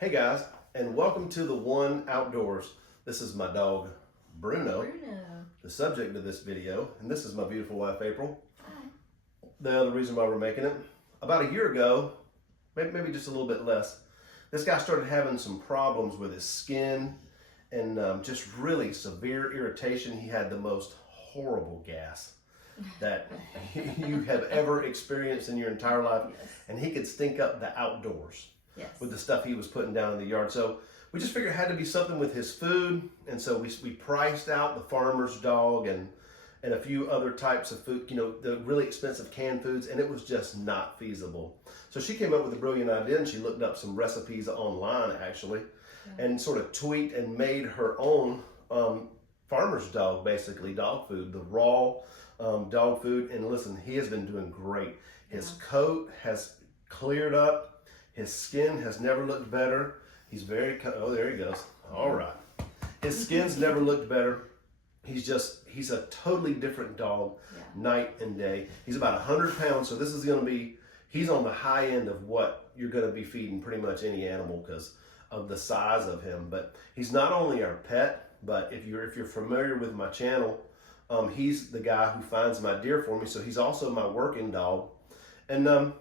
Hey guys, and welcome to the One Outdoors. This is my dog, Bruno, the subject of this video, and this is my beautiful wife, April. Hi. The other reason why we're making it, about a year ago, maybe just a little bit less, this guy started having some problems with his skin and just really severe irritation. He had the most horrible gas that you have ever experienced in your entire life, Yes. and he could stink up the outdoors. Yes. With the stuff he was putting down in the yard. So we just figured it had to be something with his food. And so we priced out the farmer's dog and a few other types of food, the really expensive canned foods, and it was just not feasible. So she came up with a brilliant idea, and she looked up some recipes online actually, and sort of tweaked and made her own farmer's dog, basically dog food, the raw dog food. And listen, he has been doing great. His coat has cleared up. His skin has never looked better. He's oh, there he goes. All right. His skin's never looked better. He's a totally different dog, night and day. He's about 100 pounds, so this is going to be, he's on the high end of what you're going to be feeding pretty much any animal because of the size of him. But he's not only our pet, but if you're familiar with my channel, he's the guy who finds my deer for me, so he's also my working dog. And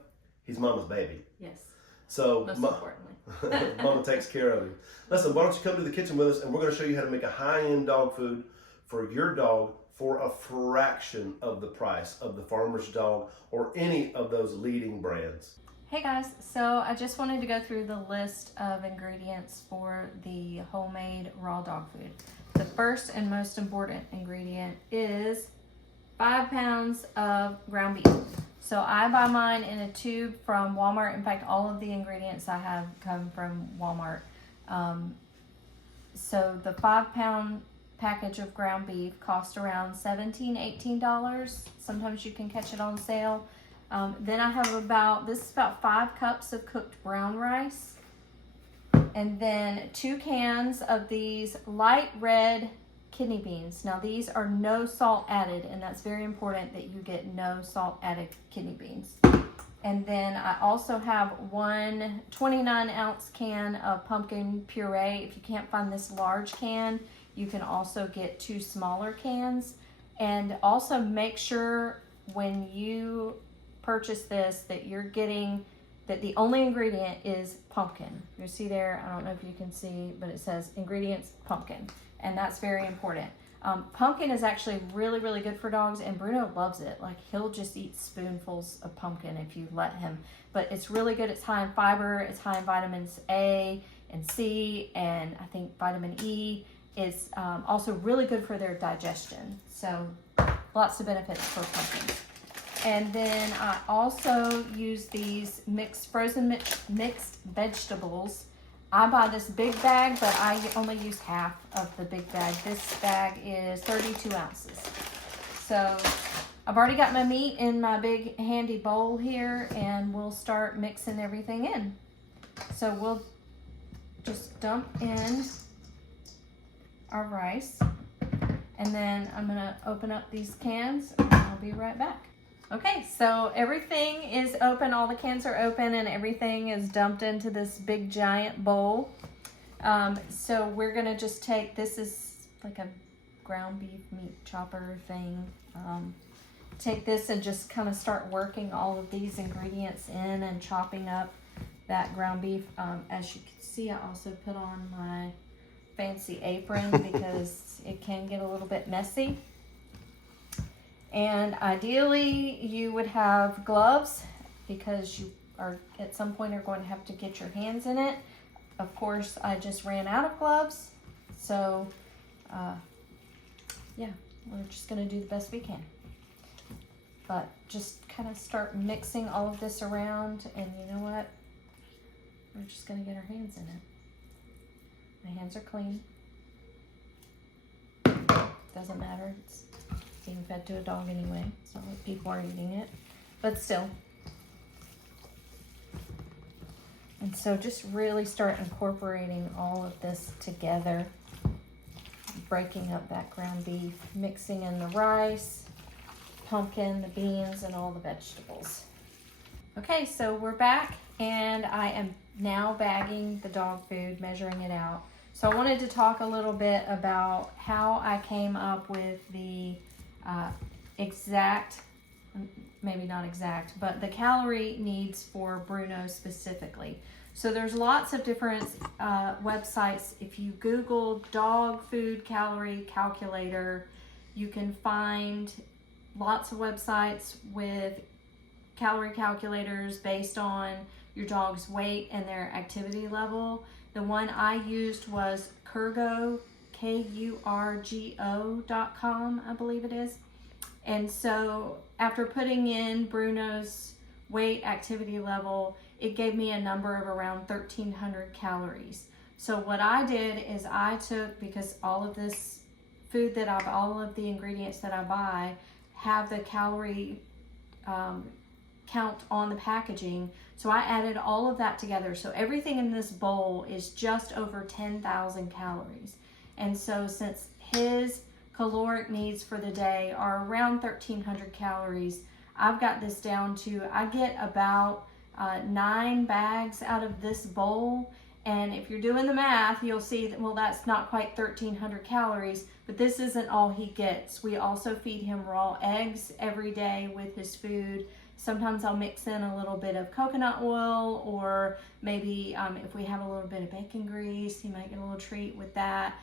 he's mama's baby. Yes. So most importantly, Mama takes care of him. Listen, why don't you come to the kitchen with us, and we're going to show you how to make a high-end dog food for your dog for a fraction of the price of the farmer's dog or any of those leading brands. Hey guys, so I just wanted to go through the list of ingredients for the homemade raw dog food. The first and most important ingredient is 5 pounds of ground beef. So I buy mine in a tube from Walmart. In fact, all of the ingredients I have come from Walmart. So the 5 pound package of ground beef costs around $17, $18. Sometimes you can catch it on sale. Then I have this is about 5 cups of cooked brown rice. And then 2 cans of these light red kidney beans. Now these are no salt added, and that's very important that you get no salt added kidney beans. And then I also have one 29-ounce can of pumpkin puree. If you can't find this large can, you can also get 2 smaller cans. And also make sure when you purchase this that you're getting that the only ingredient is pumpkin. You see there, I don't know if you can see, but it says ingredients pumpkin. And that's very important. Pumpkin is actually really, really good for dogs, and Bruno loves it. Like, he'll just eat spoonfuls of pumpkin if you let him. But it's really good. It's high in fiber. It's high in vitamins A and C, and I think vitamin E. It's also really good for their digestion. So lots of benefits for pumpkins. And then I also use these frozen mixed vegetables. I buy this big bag, but I only use half of the big bag. This bag is 32 ounces. So I've already got my meat in my big handy bowl here, and we'll start mixing everything in. So we'll just dump in our rice, and then I'm gonna open up these cans, and I'll be right back. Okay, so everything is open, all the cans are open, and everything is dumped into this big giant bowl. So we're gonna just this is like a ground beef meat chopper thing. Take this and just kind of start working all of these ingredients in and chopping up that ground beef. As you can see, I also put on my fancy apron because it can get a little bit messy. And ideally you would have gloves because you are at some point are going to have to get your hands in it. Of course, I just ran out of gloves. So yeah, we're just gonna do the best we can. But just kind of start mixing all of this around, and you know what? We're just gonna get our hands in it. My hands are clean. Doesn't matter. It's being fed to a dog anyway. It's not like people are eating it, but still. And so just really start incorporating all of this together, breaking up that ground beef, mixing in the rice, pumpkin, the beans, and all the vegetables. Okay, so we're back, and I am now bagging the dog food, measuring it out. So I wanted to talk a little bit about how I came up with the exact, maybe not exact, but the calorie needs for Bruno specifically. So there's lots of different websites. If you Google dog food calorie calculator, you can find lots of websites with calorie calculators based on your dog's weight and their activity level. The one I used was Kurgo, KURGO.com, I believe it is. And so after putting in Bruno's weight, activity level, it gave me a number of around 1,300 calories. So what I did is I took, because all of this food that all of the ingredients that I buy have the calorie count on the packaging. So I added all of that together. So everything in this bowl is just over 10,000 calories. And so since his caloric needs for the day are around 1,300 calories, I've got this down to, I get about 9 bags out of this bowl. And if you're doing the math, you'll see that, well, that's not quite 1,300 calories, but this isn't all he gets. We also feed him raw eggs every day with his food. Sometimes I'll mix in a little bit of coconut oil, or maybe if we have a little bit of bacon grease, he might get a little treat with that.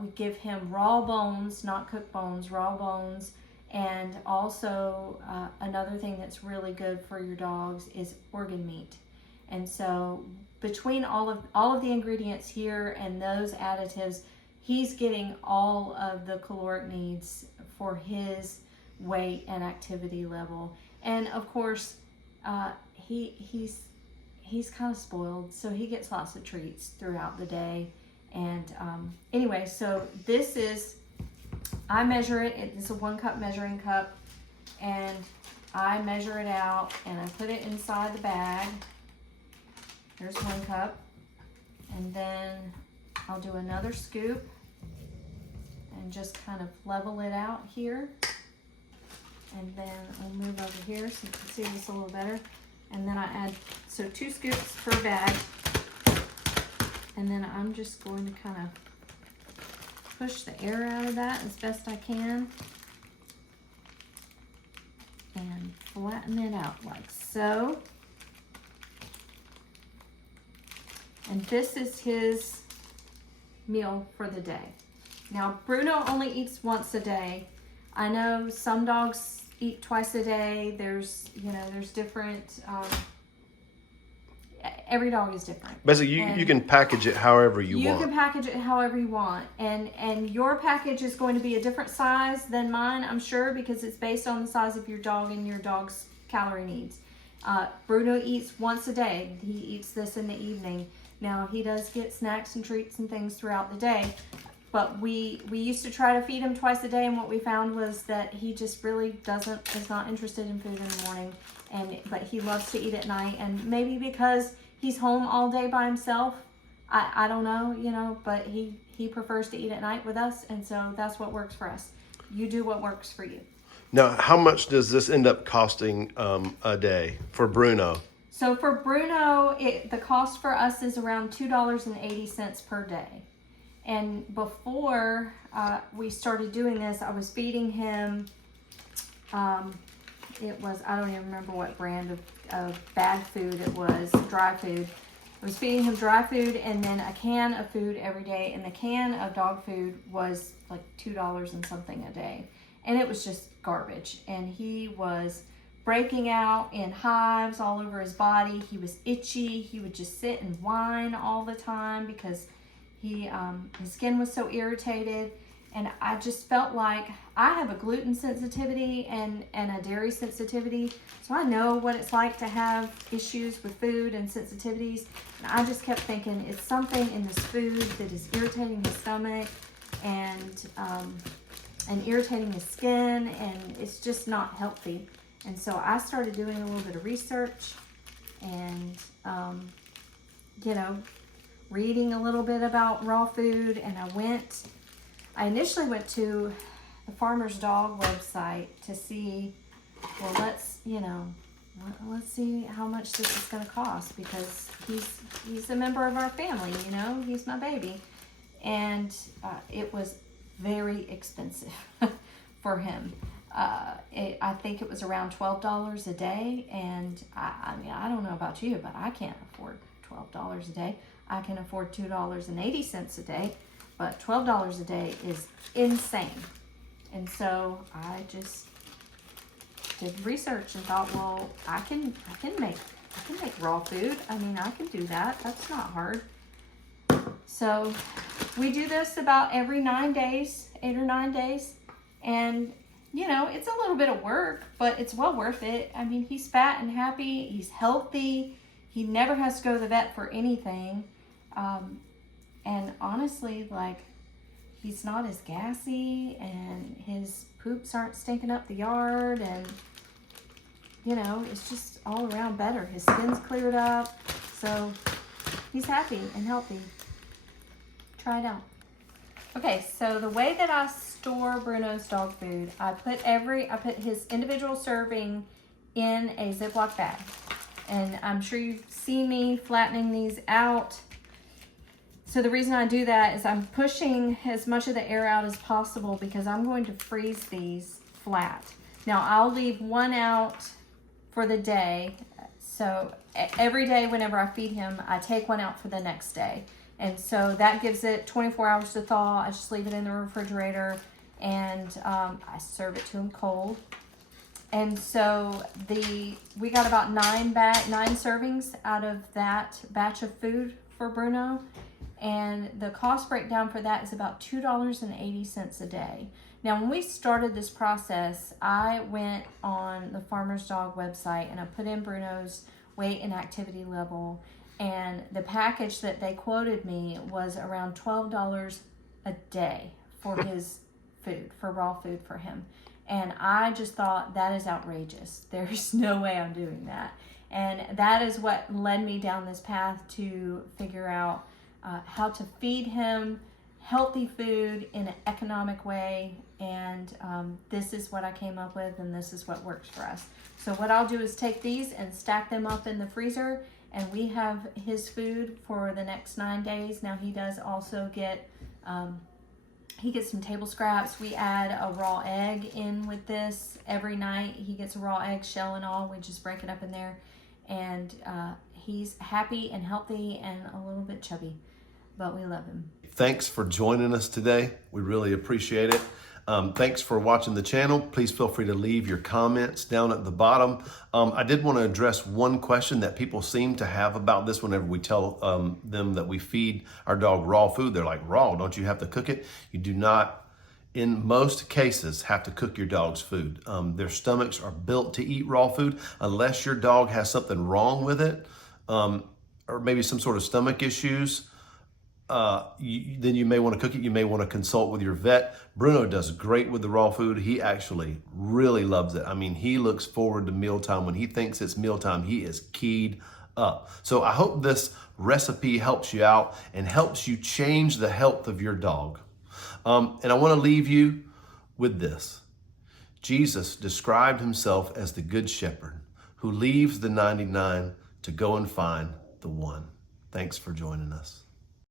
We give him raw bones, not cooked bones, raw bones. And also another thing that's really good for your dogs is organ meat. And so between all of the ingredients here and those additives, he's getting all of the caloric needs for his weight and activity level. And of course, he's kind of spoiled, so he gets lots of treats throughout the day. And anyway, so this is, I measure it. It's a 1 cup measuring cup, and I measure it out and I put it inside the bag. There's 1 cup, and then I'll do another scoop and just kind of level it out here. And then I'll move over here so you can see this a little better. And then I add, so 2 scoops per bag. And then I'm just going to kind of push the air out of that as best I can. And flatten it out like so. And this is his meal for the day. Now, Bruno only eats once a day. I know some dogs eat twice a day. There's different, every dog is different. Basically, you can package it however you want. You can package it however you want. And your package is going to be a different size than mine, I'm sure, because it's based on the size of your dog and your dog's calorie needs. Bruno eats once a day. He eats this in the evening. Now, he does get snacks and treats and things throughout the day. But we used to try to feed him twice a day, and what we found was that he just really is not interested in food in the morning, but he loves to eat at night. And maybe because he's home all day by himself, I don't know, but he prefers to eat at night with us, and so that's what works for us. You do what works for you. Now, how much does this end up costing a day for Bruno? So for Bruno, the cost for us is around $2.80 per day. And before we started doing this, I was feeding him, it was, I don't even remember what brand of bag food it was, dry food. I was feeding him dry food and then a can of food every day. And the can of dog food was like $2 and something a day. And it was just garbage. And he was breaking out in hives all over his body. He was itchy. He would just sit and whine all the time because his skin was so irritated. And I just felt like I have a gluten sensitivity and a dairy sensitivity. So I know what it's like to have issues with food and sensitivities. And I just kept thinking it's something in this food that is irritating his stomach and irritating his skin, and it's just not healthy. And so I started doing a little bit of research and, reading a little bit about raw food. And I initially went to the Farmer's Dog website to see, well, let's see how much this is going to cost, because he's a member of our family, you know, he's my baby. And it was very expensive for him. I think it was around $12 a day, and I mean, I don't know about you, but I can't afford $12 a day. I can afford $2.80 a day, but $12 a day is insane. And so I just did research and thought, well, I can make raw food. I mean, I can do that. That's not hard. So we do this about every 9 days, 8 or 9 days. And, you know, it's a little bit of work, but it's well worth it. I mean, he's fat and happy. He's healthy. He never has to go to the vet for anything. And honestly, like, he's not as gassy, and his poops aren't stinking up the yard, and, you know, it's just all around better. His skin's cleared up, so he's happy and healthy. Try it out. Okay, so the way that I store Bruno's dog food, I put his individual serving in a Ziploc bag. And I'm sure you've seen me flattening these out. So the reason I do that is I'm pushing as much of the air out as possible, because I'm going to freeze these flat. Now, I'll leave one out for the day. So every day whenever I feed him, I take one out for the next day. And so that gives it 24 hours to thaw. I just leave it in the refrigerator, and I serve it to him cold. And so we got about 9 servings out of that batch of food for Bruno. And the cost breakdown for that is about $2.80 a day. Now, when we started this process, I went on the Farmer's Dog website and I put in Bruno's weight and activity level. And the package that they quoted me was around $12 a day for his food, for raw food for him. And I just thought, that is outrageous. There's no way I'm doing that. And that is what led me down this path to figure out how to feed him healthy food in an economic way. And this is what I came up with, and this is what works for us. So what I'll do is take these and stack them up in the freezer, and we have his food for the next 9 days. Now, he does also get he gets some table scraps. We add a raw egg in with this every night. He gets a raw egg, shell and all. We just break it up in there, and he's happy and healthy and a little bit chubby, but we love him. Thanks for joining us today. We really appreciate it. Thanks for watching the channel. Please feel free to leave your comments down at the bottom. I did want to address one question that people seem to have about this whenever we tell them that we feed our dog raw food. They're like, raw, don't you have to cook it? You do not, in most cases, have to cook your dog's food. Their stomachs are built to eat raw food unless your dog has something wrong with it, or maybe some sort of stomach issues. Then you may want to cook it. You may want to consult with your vet. Bruno does great with the raw food. He actually really loves it. I mean, he looks forward to mealtime. When he thinks it's mealtime, he is keyed up. So I hope this recipe helps you out and helps you change the health of your dog. And I want to leave you with this. Jesus described himself as the good shepherd who leaves the 99 to go and find the one. Thanks for joining us.